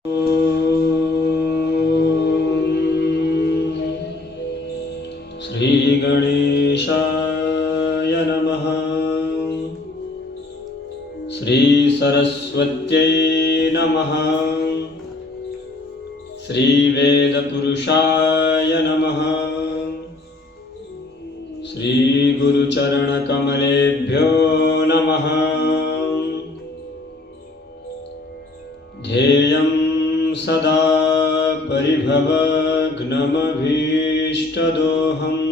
श्री गणेशाय नमः। श्री सरस्वत्यै नमः। श्री वेदपुरुषाय नमः। श्री गुरुचरणकमलेभ्यो नमः। ध्येयं सदा परिभवग्नमभीष्टदोहम्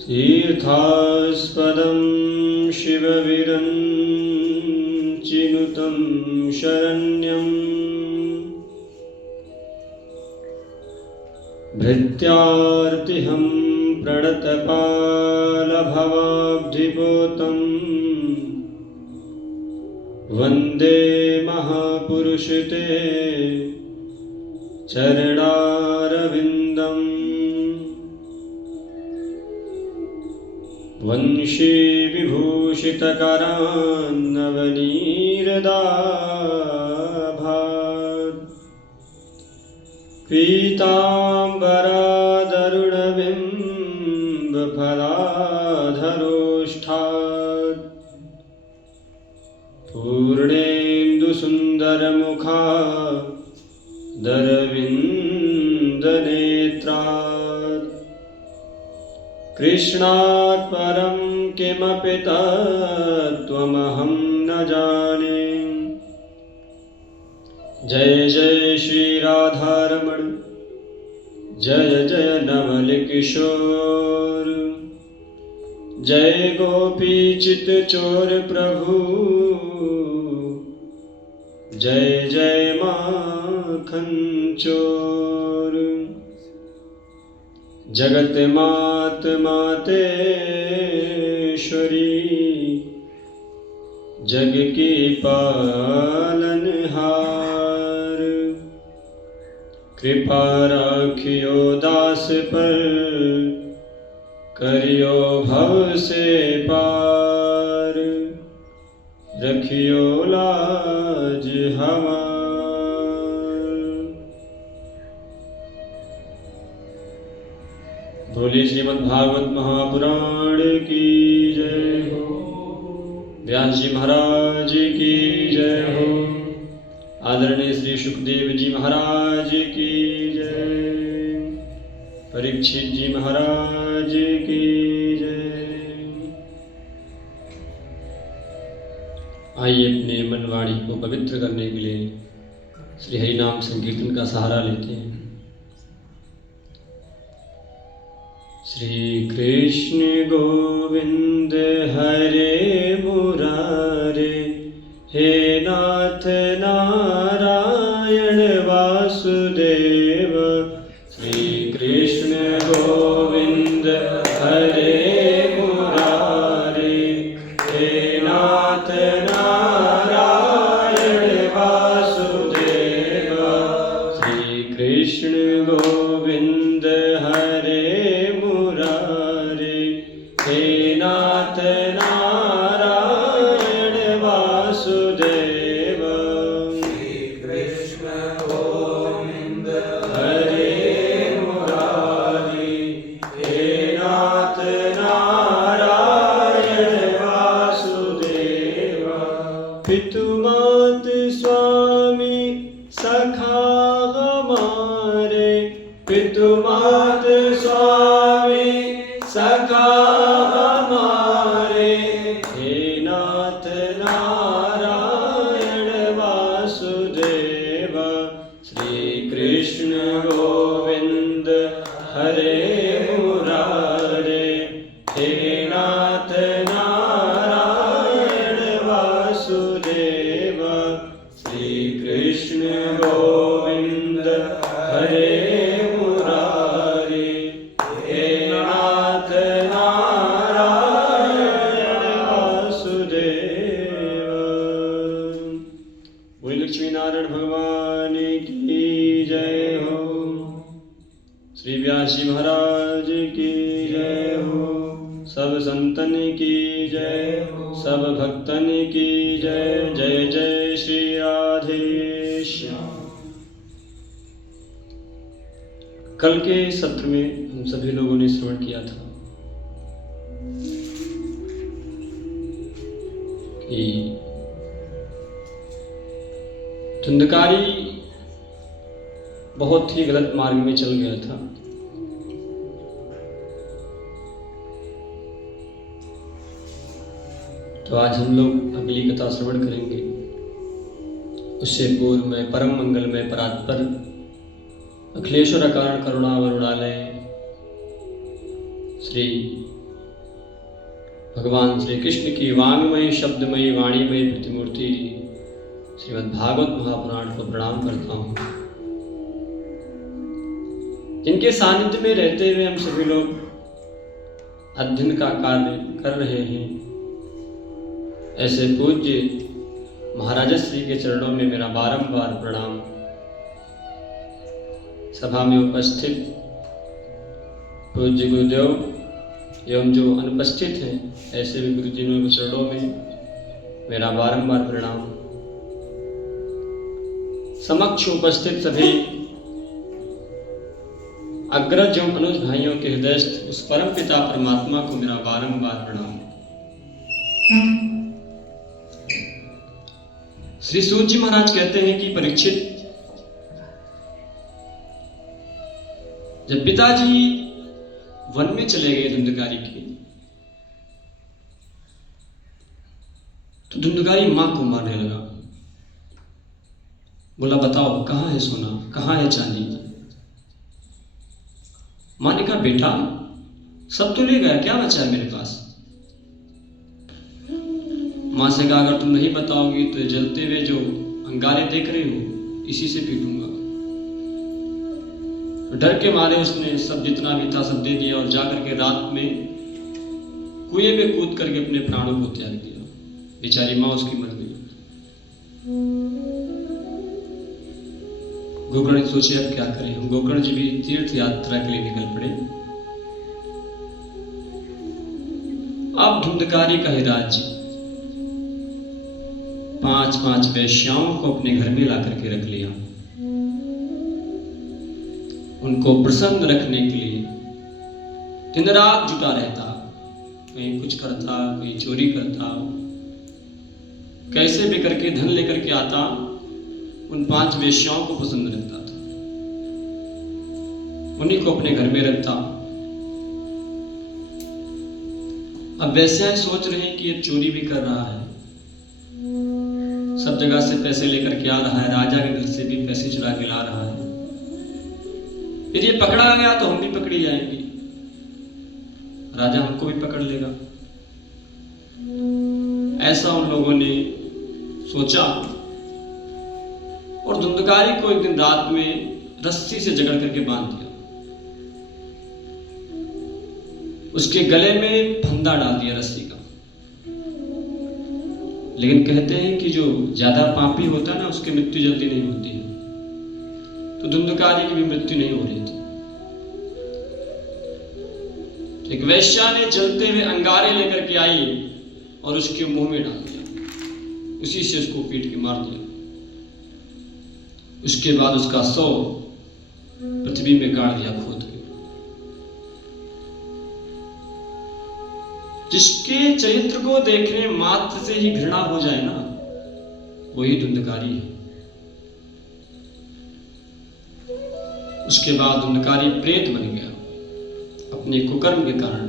तीर्थास्पदं शिवविरञ्चिनुतं शरण्यम् भृत्यार्तिहं प्रणतपालभवाब्धिपोतम् वन्दे महापुरुषते चरणारविन्दम् वंशी विभूषितकरान्नवनीरदाभात् पीताम्बरादरुणबिम्बफलाधरोष्ठात् पूर्णेन्दुसुन्दरमुखादरविन्दनेत्रात् कृष्णात् परं किमपि तत्त्वमहं न जाने। जय जय श्री राधारमण, जय जय नवल किशोर, जय गोपी चित चोर प्रभु, जय जय माखन चोर। जगत मात मातेश्वरी, जग की पालनहार, कृपा राखियो दास पर, करियो भव से पार, रखियो लाज हमार। बोले श्रीमद् भागवत महापुराण की जय हो। व्यास जी महाराज की जय हो। आदरणीय श्री सुखदेव जी महाराज की जय। परीक्षित जी महाराज की जय। आइए अपने मन वाणी को पवित्र करने के लिए श्री हरि नाम संकीर्तन का सहारा लेते हैं। श्री कृष्ण गोविंद हरे मुरारे, हे नाथ नारायण वासुदेव। श्री कृष्ण गोविंद हरे मुरारे, हे नाथ नारायण वासुदेव। श्री कृष्ण गोविंद हरे मुरारे, हे नाथ नारायण वासुदेव। श्री कृष्ण गोविंद हरे मुरारे, हे नाथ नारायण वासुदेव। पितुमात स्वामी सखा हमारे, पितुमात स्वामी सखा हमारे, हे नाथ नारायण वासुदेव। श्री कृष्ण गोविंद हरे मुरारे, हे नाथ नारायण वासुदेव। श्री कृष्ण गोविंद हरे मुरारे, हे नाथ नारायण वासुदेव। बोले लक्ष्मी नारायण भगवान की जय हो। श्री व्यास जी महाराज की जय हो। सब संतन की जय, सब भक्तन की जय। जय जय श्री राधे श्याम। कल के सत्र में हम सभी लोगों ने श्रवण किया था कि धुंधकारी बहुत ही गलत मार्ग में चल गया था। तो आज हम लोग अगली कथा श्रवण करेंगे। उससे पूर्व में परम मंगलमय परात्पर अखिलेश्वर अकारण करुणा वरुणालय श्री भगवान श्री कृष्ण की वांगमयी शब्दमयी वाणीमयी प्रतिमूर्ति श्रीमद् भागवत महापुराण को प्रणाम करता हूँ, जिनके सानिध्य में रहते हुए हम सभी लोग अध्ययन का कार्य कर रहे हैं। ऐसे पूज्य महाराज श्री के चरणों में मेरा बारंबार प्रणाम। सभा में उपस्थित पूज्य गुरुदेव एवं जो अनुपस्थित हैं, ऐसे भी गुरुजनों के चरणों में मेरा बारंबार प्रणाम। समक्ष उपस्थित सभी अग्रज एवं अनुज भाइयों के हृदयस्थ उस परम पिता परमात्मा को मेरा बारंबार प्रणाम। श्री सूत जी महाराज कहते हैं कि परीक्षित, जब पिताजी वन में चले गए धुंधकारी के, तो धुंधकारी मां को मारने लगा। बोला, बताओ कहां है सोना, कहां है चांदी? मां ने कहा, बेटा सब तो ले गया, क्या बचा है मेरे पास? मां से कहा, अगर तुम नहीं बताओगी तो जलते हुए जो अंगारे देख रहे हो इसी से पीटूंगा। तो डर के मारे उसने सब जितना भी था सब दे दिया और जाकर के रात में कुएं में कूद करके अपने प्राणों को त्याग दिया। बेचारी मां उसकी मर गई। गोकर्ण सोचे अब क्या करें। हम गोकर्ण जी भी तीर्थ यात्रा के लिए निकल पड़े। अब धुंधकारी का ही राज्य 5-5 वेश्याओं को अपने घर में ला करके रख लिया। उनको प्रसन्न रखने के लिए दिन रात जुटा रहता, कहीं कुछ करता, कहीं चोरी करता, कैसे भी करके धन लेकर के आता, उन 5 वेश्याओं को पसंद रखता था, उन्हीं को अपने घर में रखता। अब वैसे सोच रहे हैं कि ये चोरी भी कर रहा है, सब जगह से पैसे लेकर के आ रहा है, राजा के घर से भी पैसे चुरा के ला रहा है। यदि ये पकड़ा गया तो हम भी पकड़ी जाएंगे, राजा हमको भी पकड़ लेगा। ऐसा उन लोगों ने सोचा और धुंधकारी को एक दिन रात में रस्सी से जकड़ करके बांध दिया। उसके गले में फंदा डाल दिया रस्सी का। लेकिन कहते हैं कि जो ज्यादा पापी होता है ना, उसकी मृत्यु जल्दी नहीं होती है। तो धुंधकारी की भी मृत्यु नहीं हो रही थी। एक वैश्या ने जलते हुए अंगारे लेकर के आई और उसके मुंह में डाल दिया, उसी से उसको पीट के मार दिया। उसके बाद उसका शव पृथ्वी में गाड़ दिया खोद के। जिसके चरित्र को देखने मात्र से ही घृणा हो जाए ना, वही धुंधकारी है। उसके बाद धुंधकारी प्रेत बन गया अपने कुकर्म के कारण।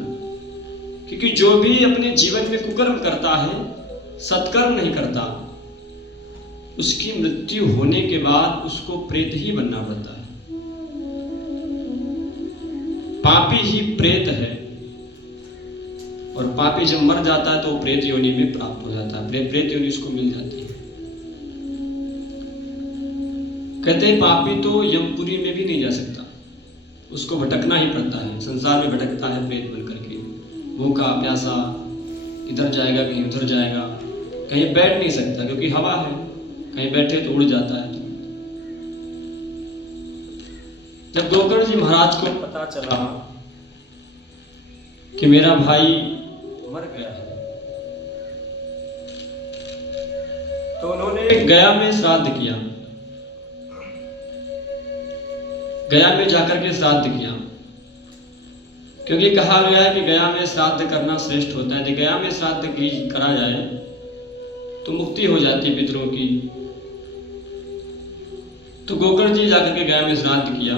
क्योंकि जो भी अपने जीवन में कुकर्म करता है, सत्कर्म नहीं करता, उसकी मृत्यु होने के बाद उसको प्रेत ही बनना पड़ता है। पापी ही प्रेत है, और पापी जब मर जाता है तो प्रेत योनि में प्राप्त हो जाता है, प्रेत योनि उसको मिल जाती है। कहते हैं पापी तो यमपुरी में भी नहीं जा सकता, उसको भटकना ही पड़ता है, संसार में भटकता है प्रेत बन करके, भूखा प्यासा, इधर जाएगा कहीं उधर जाएगा, कहीं बैठ नहीं सकता क्योंकि हवा है, कहीं बैठे तो उड़ जाता है। जब गोकर्ण जी महाराज को पता चला कि मेरा भाई मर गया है, तो उन्होंने गया में श्राद्ध किया, गया में जाकर के श्राद्ध किया, क्योंकि कहा गया है कि गया में श्राद्ध करना श्रेष्ठ होता है। यदि गया में श्राद्ध करा जाए तो मुक्ति हो जाती है पितरों की। तो गोकर्ण जी जाकर के गया में श्राद्ध किया।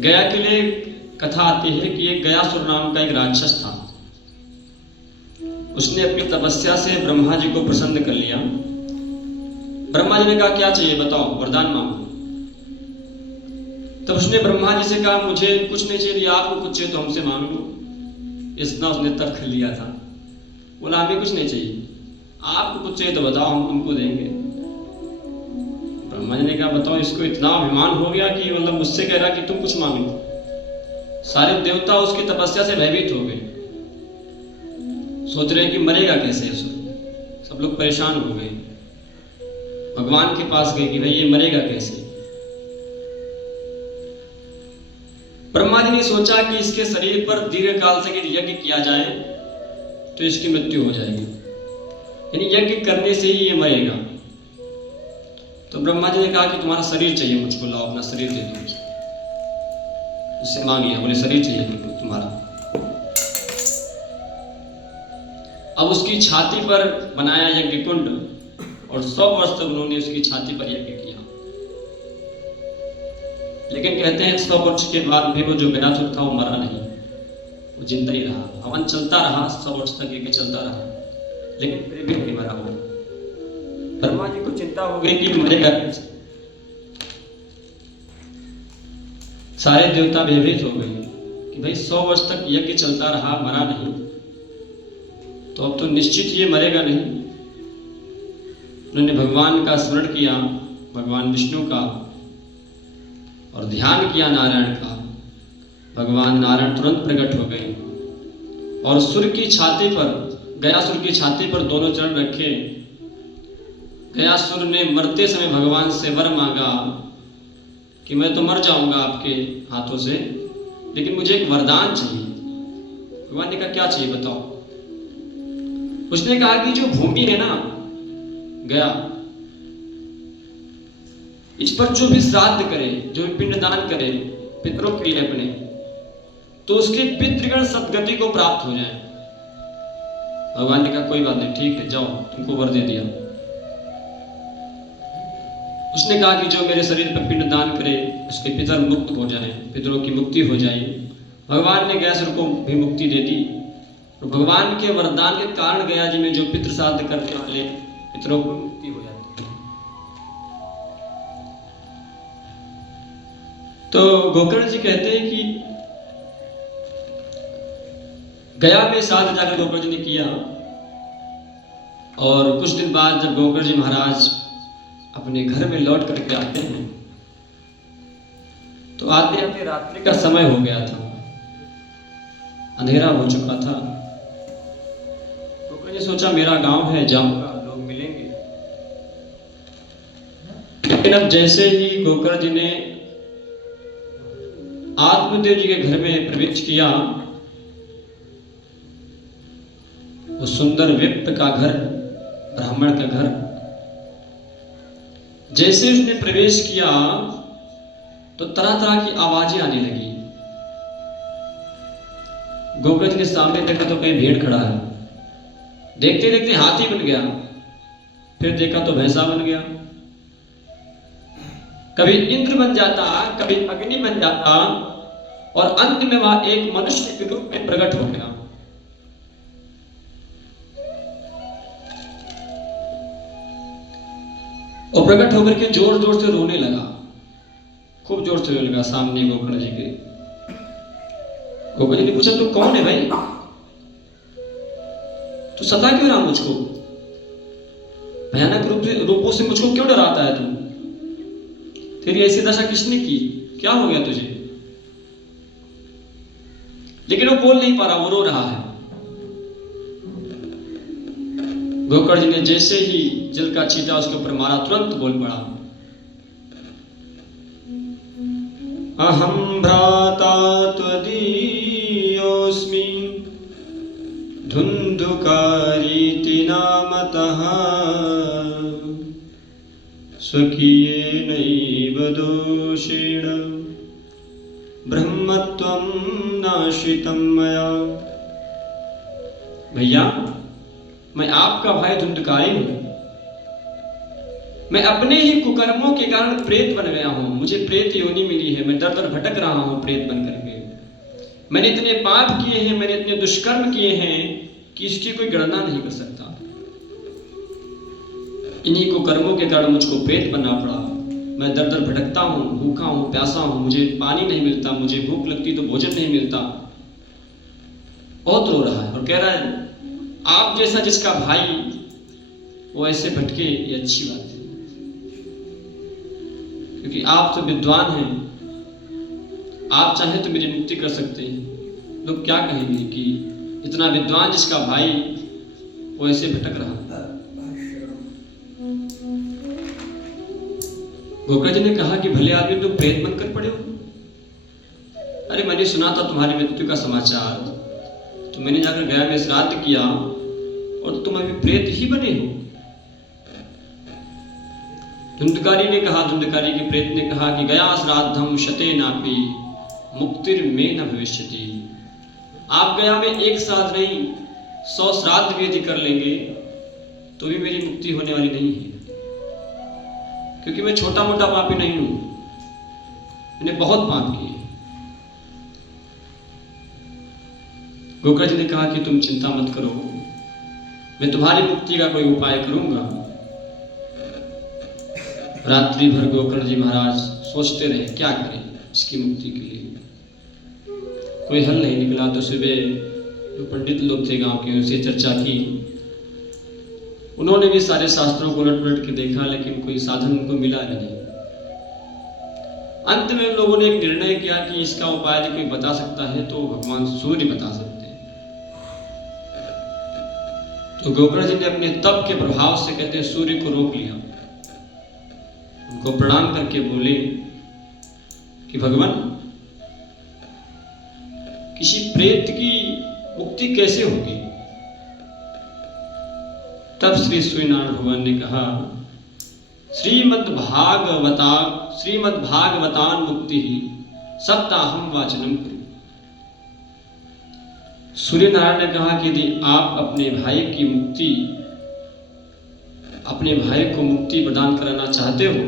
गया के लिए कथा आती है कि एक गयासुर नाम का एक राक्षस था। उसने अपनी तपस्या से ब्रह्मा जी को प्रसन्न कर लिया। ब्रह्मा जी ने कहा क्या चाहिए बताओ, वरदान मांगो। तब उसने ब्रह्मा जी से कहा मुझे कुछ नहीं चाहिए, आपको कुछ चाहिए तो हमसे मांग लो। इतना उसने तर्क लिया था। बोला हमें कुछ नहीं चाहिए, आपको कुछ चाहिए तो बताओ, हम उनको देंगे। ब्रह्मा जी ने कहा बताओ, इसको इतना अभिमान हो गया कि मतलब मुझसे कह रहा कि तुम कुछ मांग लो। सारे देवता उसकी तपस्या से भयभीत हो गए, सोच रहे कि मरेगा कैसे असुर। सब लोग परेशान हो गए, भगवान के पास गए कि भाई ये मरेगा कैसे। ब्रह्मा जी ने सोचा कि इसके शरीर पर दीर्घ काल से यज्ञ किया जाए तो इसकी मृत्यु हो जाएगी, यानी यज्ञ करने से ही ये मरेगा। तो ब्रह्मा जी ने कहा कि तुम्हारा शरीर चाहिए मुझको, लाओ अपना शरीर दे दो। उससे मांग लिया, बोले शरीर चाहिए तुम्हारा। अब उसकी छाती पर बनाया यज्ञ कुंड और 100 वर्ष तक उन्होंने उसकी छाती पर यज्ञ किया। लेकिन कहते हैं 100 वर्ष के बाद भी वो जो गयासुर था वो मरा नहीं, वो जिंदा ही रहा। हवन चलता रहा, 100 वर्ष तक यज्ञ चलता रहा, लेकिन फिर भी नहीं मरा वो। ब्रह्मा जी को चिंता हो गई कि मरेगा कैसे। सारे देवता भयभीत हो गए कि भाई 100 वर्ष तक यज्ञ चलता रहा, मरा नहीं, तो अब तो निश्चित ये मरेगा नहीं। उन्होंने भगवान का स्मरण किया, भगवान विष्णु का, और ध्यान किया नारायण का। भगवान नारायण तुरंत प्रकट हो गए और सुर की छाती पर, गयासुर की छाती पर दोनों चरण रखे। गयासुर ने मरते समय भगवान से वर मांगा कि मैं तो मर जाऊंगा आपके हाथों से, लेकिन मुझे एक वरदान चाहिए। भगवान ने कहा क्या चाहिए बताओ। उसने कहा कि जो भूमि है ना गया, इस पर जो भी श्राद्ध करे, जो भी पिंडदान करे पितरों के लिए अपने, तो उसके पितृगण सद्गति को प्राप्त हो जाए। भगवान ने कहा कोई बात नहीं, ठीक है जाओ, तुमको वर दे दिया। उसने कहा कि जो मेरे शरीर पर पिंडदान करे उसके पितर मुक्त हो जाए, पितरों की मुक्ति हो जाए। भगवान ने गयासुर को भी मुक्ति दे दी। तो भगवान के वरदान के कारण गया जी में जो पितृ श्राद्ध करने वाले पितरों को मुक्ति हो जाती है। तो गोकर्ण जी कहते हैं कि गया में श्राद्ध जाकर गोकर्ण जी ने किया, और कुछ दिन बाद जब गोकर्ण जी महाराज अपने घर में लौट करके आते हैं तो आते आते रात्रि का समय हो गया था, अंधेरा हो चुका था। गोकर्ण जी सोचा मेरा गांव है, जाऊंगा, लोग मिलेंगे। लेकिन अब जैसे ही गोकर्ण जी ने आत्मदेव जी के घर में प्रवेश किया, वो सुंदर व्यक्त का घर, ब्राह्मण का घर, जैसे उसने प्रवेश किया तो तरह तरह की आवाजें आने लगी। गोकर्ण जी के सामने देखा तो कहीं भेड़ खड़ा है, देखते देखते हाथी बन गया, फिर देखा तो भैंसा बन गया, कभी इंद्र बन जाता, कभी अग्नि बन जाता, और अंत में वह एक मनुष्य के रूप में प्रकट हो गया। और प्रकट होकर के जोर जोर से रोने लगा, खूब जोर से रोने लगा सामने गोकर्ण जी के। गोकर्ण जी ने पूछा तू कौन है भाई, तू सता क्यों रहा मुझको, भयानक रूपों से मुझको क्यों डराता है तू, तेरी ऐसी दशा किसने की, क्या हो गया तुझे। लेकिन वो बोल नहीं पा रहा, वो रो रहा है। गोकर्ण जी ने जैसे ही जल का छींटा उसके ऊपर मारा, तुरंत बोल पड़ा, अहम भ्राता त्वदीयोऽस्मि धुन्धुकारीति नामतः स्वकीयेनैव दोषेण ब्रह्मत्वं नाशितं मया। भैया, मैं आपका भाई धुंधकारी हूं। मैं अपने ही कुकर्मों के कारण प्रेत बन गया हूं। मुझे प्रेत योनि मिली है। मैं दर दर भटक रहा हूं प्रेत बन करके। मैंने इतने पाप किए हैं, मैंने इतने दुष्कर्म किए हैं कि इसकी कोई गणना नहीं कर सकता। इन्हीं कुकर्मों के कारण मुझको प्रेत बनना पड़ा। मैं दर दर भटकता हूं, भूखा हूं, प्यासा हूं, मुझे पानी नहीं मिलता, मुझे भूख लगती तो भोजन नहीं मिलता। बहुत रो रहा है और कह रहा है आप जैसा जिसका भाई वो ऐसे भटके, ये अच्छी बात है, क्योंकि आप तो विद्वान हैं, आप चाहे तो मेरी मुक्ति कर सकते हैं। लोग क्या कहेंगे कि इतना विद्वान जिसका भाई वो ऐसे भटक रहा। गोकर्ण जी ने कहा कि भले आदमी तुम प्रेत बनकर पड़े हो। अरे मैंने सुना था तुम्हारी मृत्यु का समाचार, तो मैंने जाकर गया में श्राद्ध किया और तुम अभी प्रेत ही बने हो। धुंधकारी ने कहा, धुंधकारी के प्रेत ने कहा कि गया श्राद्धम शते नापि मुक्तिर में न भविष्यति। आप गया में एक श्राद्ध नहीं 100 श्राद्ध भी यदि कर लेंगे तो भी मेरी मुक्ति होने वाली नहीं है, क्योंकि मैं छोटा मोटा पापी नहीं हूं, मैंने बहुत पाप किए। गोकर्ण जी ने कहा कि तुम चिंता मत करो, मैं तुम्हारी मुक्ति का कोई उपाय करूंगा। रात्रि भर गोकर्ण जी महाराज सोचते रहे क्या करें इसकी मुक्ति के लिए। कोई हल नहीं निकला। तो सुबह जो पंडित लोग थे गांव के, उनसे चर्चा की। उन्होंने भी सारे शास्त्रों को उलट पलट के देखा, लेकिन कोई साधन उनको मिला नहीं। अंत में लोगों ने एक निर्णय किया कि इसका उपाय यदि कोई बता सकता है तो भगवान सूर्य बता सकते हैं। तो गोकर्ण जी ने अपने तप के प्रभाव से, कहते हैं, सूर्य को रोक लिया। उनको प्रणाम करके बोले कि भगवान, किसी प्रेत की मुक्ति कैसे होगी? तब श्री सूर्यनारायण भगवान ने कहा, श्रीमद्भागवतान मुक्ति ही सप्ताहम वाचनम करो। सूर्य नारायण ने कहा कि यदि आप अपने भाई को मुक्ति प्रदान कराना चाहते हो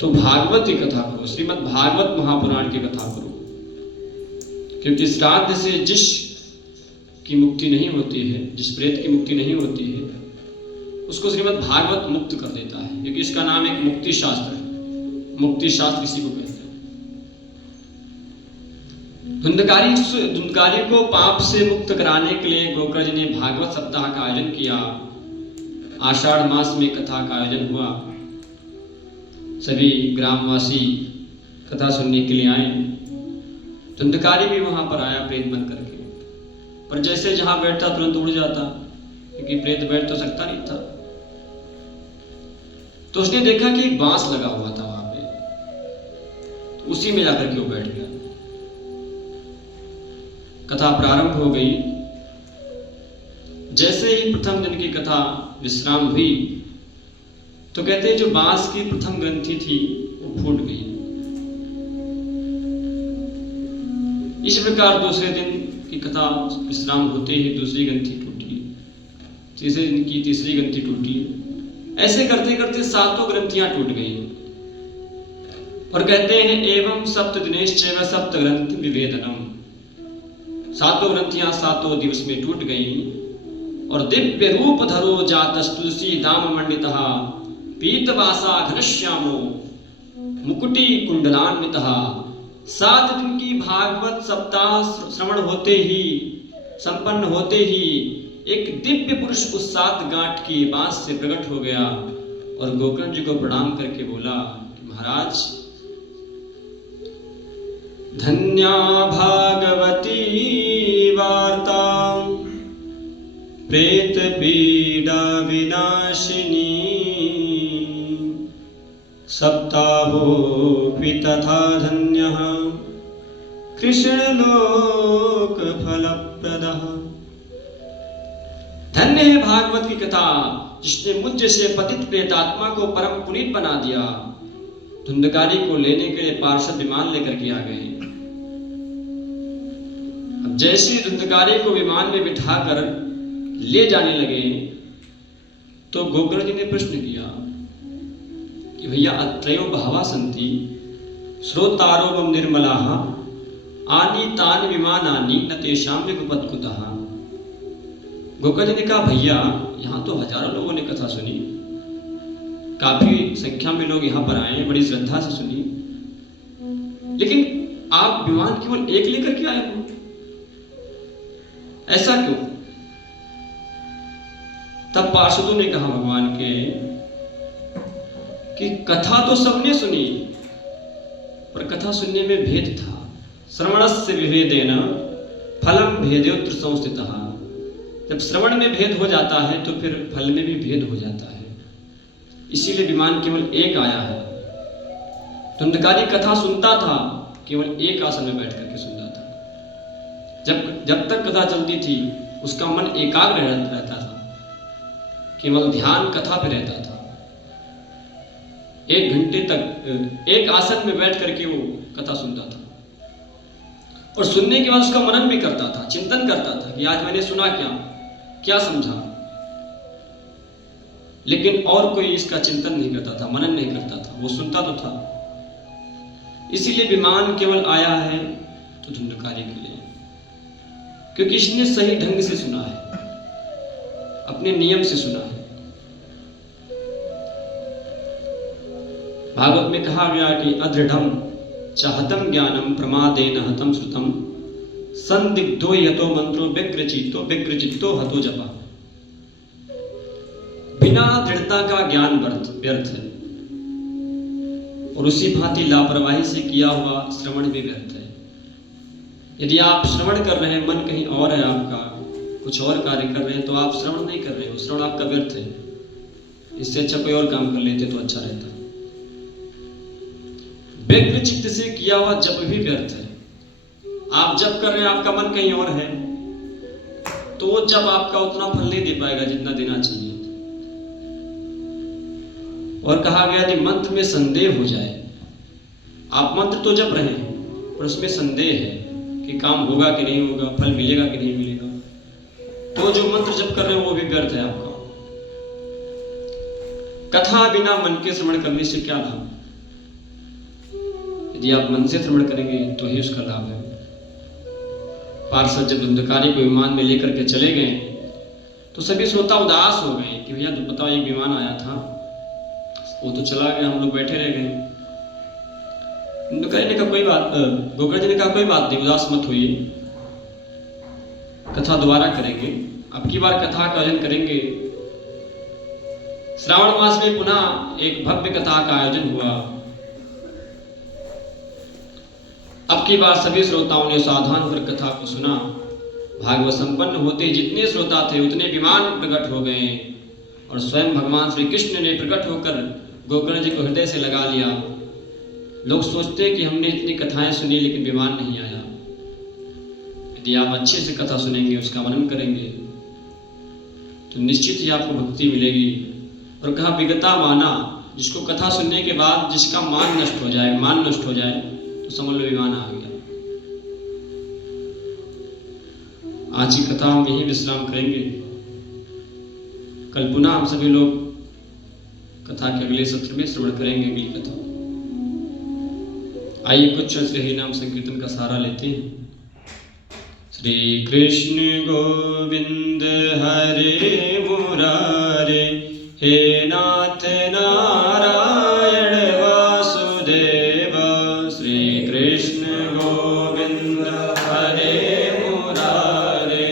तो भागवत की कथा करो, श्रीमद् भागवत महापुराण की कथा करो, क्योंकि श्राद्ध से जिस की मुक्ति नहीं होती है, जिस प्रेत की मुक्ति नहीं होती है, उसको श्रीमद् भागवत मुक्त कर देता है, क्योंकि इसका नाम एक मुक्ति शास्त्र है। मुक्ति शास्त्र इसी को कहते हैं। धुंधकारी को पाप से मुक्त कराने के लिए गोकर्ण जी ने भागवत सप्ताह का आयोजन किया। आषाढ़ मास में कथा का आयोजन हुआ। सभी ग्रामवासी कथा सुनने के लिए आए। धुंधकारी भी वहां पर आया प्रेत बन करके, पर जैसे जहां बैठता तुरंत उड़ जाता, क्योंकि प्रेत बैठ तो सकता नहीं था। तो उसने देखा कि एक बांस लगा हुआ था वहां पे, तो उसी में जाकर के वो बैठ गया। कथा प्रारंभ हो गई। जैसे ही प्रथम दिन की कथा विश्राम हुई तो कहते हैं जो बांस की प्रथम ग्रंथि थी वो फूट गई। इस प्रकार दूसरे दिन की कथा विश्राम होते ही दूसरी ग्रंथि टूटी, तीसरे दिन की तीसरी ग्रंथि टूटी। ऐसे करते करते 7 ग्रंथियां टूट गई। और कहते हैं एवं सप्त दिनेश्चैव सप्त ग्रंथि विभेदनम। 7 ग्रंथियां 7 दिवस में टूट गईं। और दिव्य रूप धरो जातस तुलसी दाम मंडितः पीतवासा घनश्यामो मुकुटी कुंडलान्वितः। 7 दिन की भागवत सप्ताह श्रवण होते ही, संपन्न होते ही एक दिव्य पुरुष उस 7 गांठ की बांस से प्रकट हो गया और गोकर्ण जी को प्रणाम करके बोला कि महाराज, धन्या भागवती वार्ता प्रेत पीडा विनाशिनी। सप्ताहोऽपि तथा धन्यः कृष्णलोक फलप्रदः। है भागवत की कथा जिसने मुझ जैसे पतित प्रेतात्मा को परम पुनीत बना दिया। धुंधकारी को लेने के लिए पार्षद विमान लेकर के आ गए। अब जैसे ही धुंधकारी को विमान में बिठाकर ले जाने लगे तो गोकर्ण जी ने प्रश्न किया कि भैया अत्रयो बहवा सन्ति श्रोतारो निर्मलाः आनी तान विमानानि न तेषां विगुपत्कुतः। गोकर्ण जी ने कहा भैया यहाँ तो हजारों लोगों ने कथा सुनी, काफी संख्या में लोग यहाँ पर आए, बड़ी श्रद्धा से सुनी, लेकिन आप विमान केवल एक लेकर के आए हो, ऐसा क्यों? तब पार्षदों ने कहा भगवान के कि कथा तो सबने सुनी पर कथा सुनने में भेद था। श्रवणस्य विभेदेन फलम भेदयोत्र संस्थितः। जब श्रवण में भेद हो जाता है तो फिर फल में भी भेद हो जाता है, इसीलिए विमान केवल एक आया है। धुंधकारी कथा सुनता था, केवल एक आसन में बैठ करके सुनता था। जब तक कथा चलती थी उसका मन एकाग्र रहता था, केवल ध्यान कथा पे रहता था। 1 घंटे तक एक आसन में बैठ करके वो कथा सुनता था और सुनने के बाद उसका मनन भी करता था, चिंतन करता था कि आज मैंने सुना क्या समझा, लेकिन और कोई इसका चिंतन नहीं करता था, मनन नहीं करता था, वो सुनता तो था। इसीलिए विमान केवल आया है तो धुंधकारी के लिए, क्योंकि इसने सही ढंग से सुना है, अपने नियम से सुना है। भागवत में कहा गया कि अदृढ़म चाहतम ज्ञानम प्रमादेन हतम श्रुतम संदिग्धो यतो मंत्रो व्यग्रचित्तो हतो जपा। बिना दृढ़ता का ज्ञान व्यर्थ है और उसी भांति लापरवाही से किया हुआ श्रवण भी व्यर्थ है। यदि आप श्रवण कर रहे हैं, मन कहीं और है, आपका कुछ और कार्य कर रहे हैं, तो आप श्रवण नहीं कर रहे हो, श्रवण आपका व्यर्थ है। इससे अच्छा कोई और काम कर लेते तो अच्छा रहता। व्यग्र चित्त से किया हुआ जप भी व्यर्थ है। आप जप कर रहे हैं, आपका मन कहीं और है, तो वो जप आपका उतना फल नहीं दे पाएगा जितना देना चाहिए। और कहा गया कि मंत्र में संदेह हो जाए, आप मंत्र तो जप रहे हैं पर उसमें संदेह है कि काम होगा कि नहीं होगा, फल मिलेगा कि नहीं मिलेगा, तो जो मंत्र जप कर रहे हो वो भी व्यर्थ है आपका। कथा बिना मन के श्रवण करने से क्या लाभ? यदि आप मन से श्रवण करेंगे तो ही उसका लाभ है। पार्षद जब धुंधकारी को विमान में लेकर के चले गए तो सभी श्रोता उदास हो गए कि भैया तो बताओ, एक विमान आया था, वो तो चला गया, हम लोग बैठे रह गए। धुंधकारी ने कहा कोई बात, गोकर्ण जी ने कहा कोई बात नहीं, उदास मत होइए, कथा दोबारा करेंगे, अब की बार कथा का आयोजन करेंगे। श्रावण मास में पुनः एक भव्य कथा का आयोजन हुआ। अब की बार सभी श्रोताओं ने सावधान होकर कथा को सुना। भागवत संपन्न होते जितने श्रोता थे उतने विमान प्रकट हो गए और स्वयं भगवान श्री कृष्ण ने प्रकट होकर गोकर्ण जी को हृदय से लगा लिया। लोग सोचते कि हमने इतनी कथाएं सुनी लेकिन विमान नहीं आया। यदि आप अच्छे से कथा सुनेंगे, उसका मनन करेंगे, तो निश्चित ही आपको भक्ति मिलेगी। और कहा विगता माना, जिसको कथा सुनने के बाद जिसका मान नष्ट हो जाए तो समझ लो विमान आ गया। आज की कथा हम यही विश्राम करेंगे। कल पुनः हम सभी लोग कथा के अगले सत्र में श्रवण करेंगे अगली कथा। आइए कुछ श्री नाम संकीर्तन का सहारा लेते हैं। श्री कृष्ण गोविंद हरे मुरारे, हे नाथ नारायण वासुदेव। श्री कृष्ण गोविंद हरे मुरारे,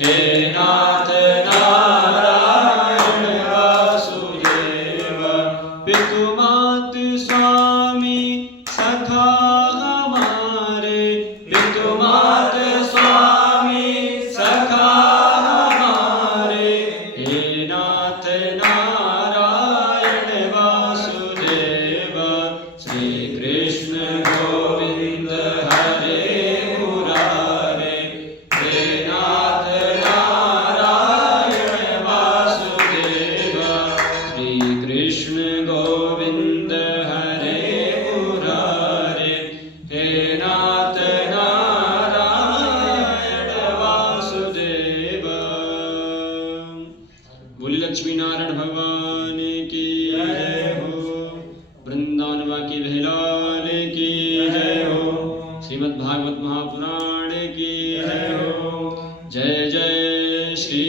हे नाथ नारायण वासुदेव। पितु मात स्वामी सखा हमारे, पितु मात स्वामी सखा हमारे, हे नाथ नारायण महापुराण की जय हो। जय जय श्री